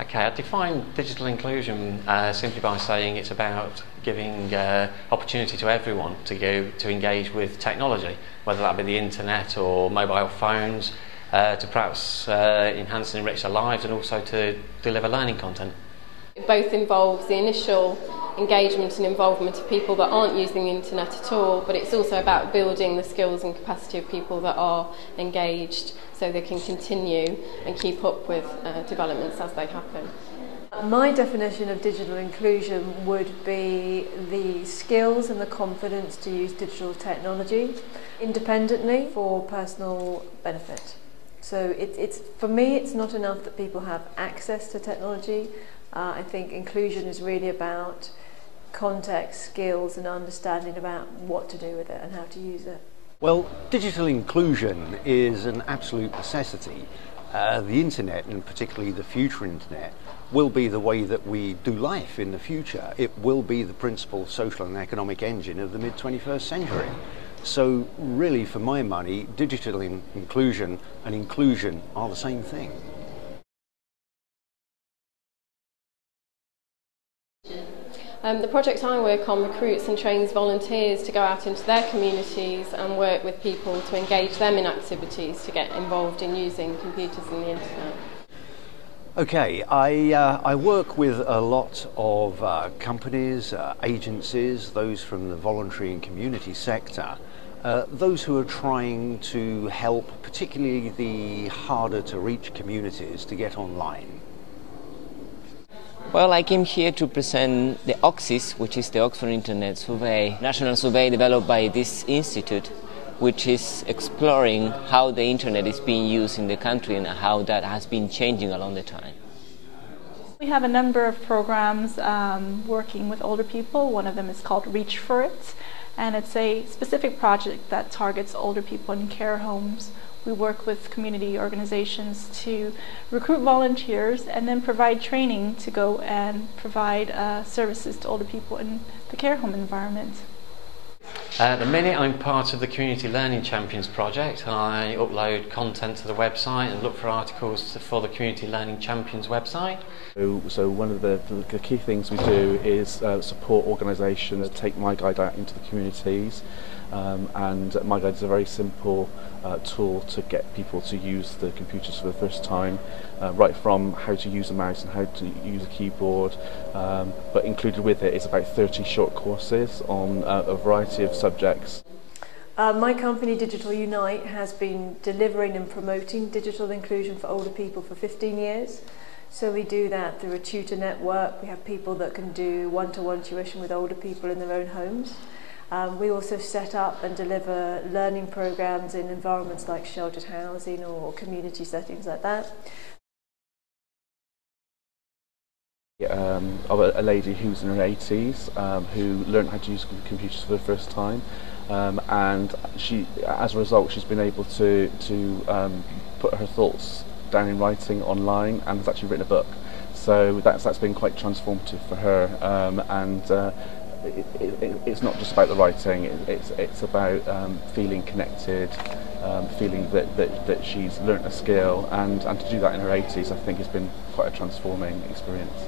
Okay, I define digital inclusion simply by saying it's about giving opportunity to everyone to engage with technology, whether that be the internet or mobile phones, to perhaps enhance and enrich their lives and also to deliver learning content. It both involves the initial engagement and involvement of people that aren't using the internet at all, but it's also about building the skills and capacity of people that are engaged so they can continue and keep up with developments as they happen. My definition of digital inclusion would be the skills and the confidence to use digital technology independently for personal benefit. So for me, it's not enough that people have access to technology. I think inclusion is really about context, skills and understanding about what to do with it and how to use it. Well, digital inclusion is an absolute necessity. The internet, and particularly the future internet, will be the way that we do life in the future. It will be the principal social and economic engine of the mid-21st century. So really, for my money, digital inclusion and inclusion are the same thing. The project I work on recruits and trains volunteers to go out into their communities and work with people to engage them in activities to get involved in using computers and the internet. Okay, I work with a lot of companies, agencies, those from the voluntary and community sector, those who are trying to help particularly the harder to reach communities to get online. Well, I came here to present the OXIS, which is the Oxford Internet Survey, national survey developed by this institute, which is exploring how the internet is being used in the country and how that has been changing along the time. We have a number of programs working with older people. One of them is called Reach for It, and it's a specific project that targets older people in care homes. We work with community organizations to recruit volunteers and then provide training to go and provide services to older people in the care home environment. At the minute I'm part of the Community Learning Champions project. I upload content to the website and look for articles for the Community Learning Champions website. So one of the key things we do is support organisations that take MyGuide out into the communities, and MyGuide is a very simple tool to get people to use the computers for the first time, right from how to use a mouse and how to use a keyboard, but included with it is about 30 short courses on a variety of subjects. My company, Digital Unite, has been delivering and promoting digital inclusion for older people for 15 years. So we do that through a tutor network. We have people that can do one-to-one tuition with older people in their own homes. We also set up and deliver learning programs in environments like sheltered housing or community settings like that. Of a lady who's in her 80s who learned how to use computers for the first time, and she, as a result, she's been able to put her thoughts down in writing online and has actually written a book. So that's been quite transformative for her, and it's not just about the writing. It's about feeling connected, feeling that she's learnt a skill, and to do that in her 80s, I think, has been quite a transforming experience.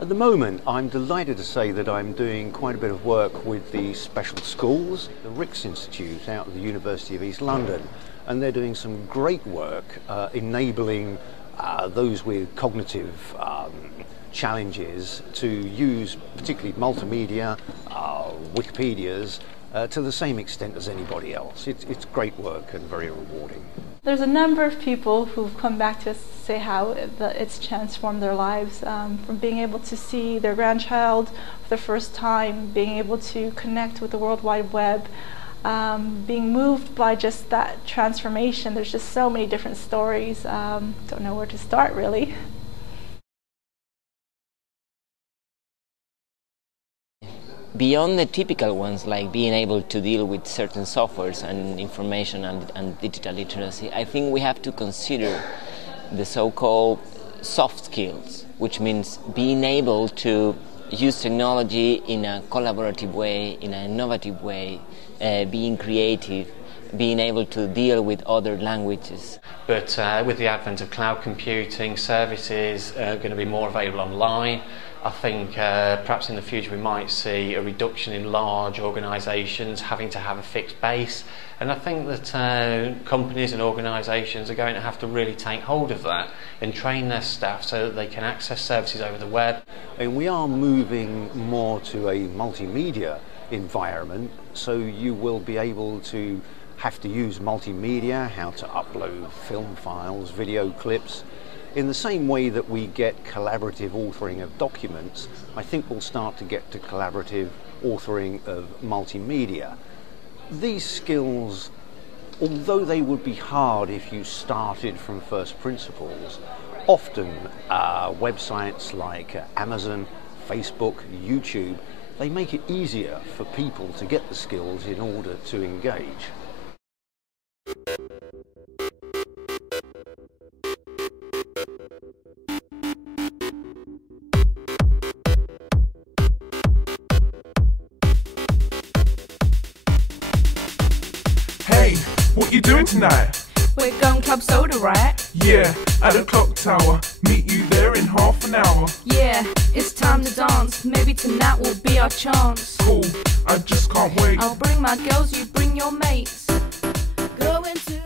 At the moment, I'm delighted to say that I'm doing quite a bit of work with the special schools, the Rix Institute out of the University of East London, and they're doing some great work enabling those with cognitive challenges to use particularly multimedia, Wikipedias, to the same extent as anybody else. It's great work and very rewarding. There's a number of people who've come back to us to say how it's transformed their lives, from being able to see their grandchild for the first time, being able to connect with the World Wide Web, being moved by just that transformation. There's just so many different stories. Don't know where to start, really. Beyond the typical ones, like being able to deal with certain softwares and information and digital literacy, I think we have to consider the so-called soft skills, which means being able to use technology in a collaborative way, in an innovative way, being creative, being able to deal with other languages. But with the advent of cloud computing, services are going to be more available online. I think perhaps in the future we might see a reduction in large organisations having to have a fixed base, and I think that companies and organisations are going to have to really take hold of that and train their staff so that they can access services over the web. And we are moving more to a multimedia environment, so you will be able to have to use multimedia, how to upload film files, video clips. In the same way that we get collaborative authoring of documents, I think we'll start to get to collaborative authoring of multimedia. These skills, although they would be hard if you started from first principles, often websites like Amazon, Facebook, YouTube, they make it easier for people to get the skills in order to engage. Hey, what you doing tonight? We're going Club Soda, right? Yeah, at the clock tower. Meet you there in half an hour. Yeah, it's time to dance. Maybe tonight will be our chance. Cool, I just can't wait. I'll bring my girls, you bring your mates. Going to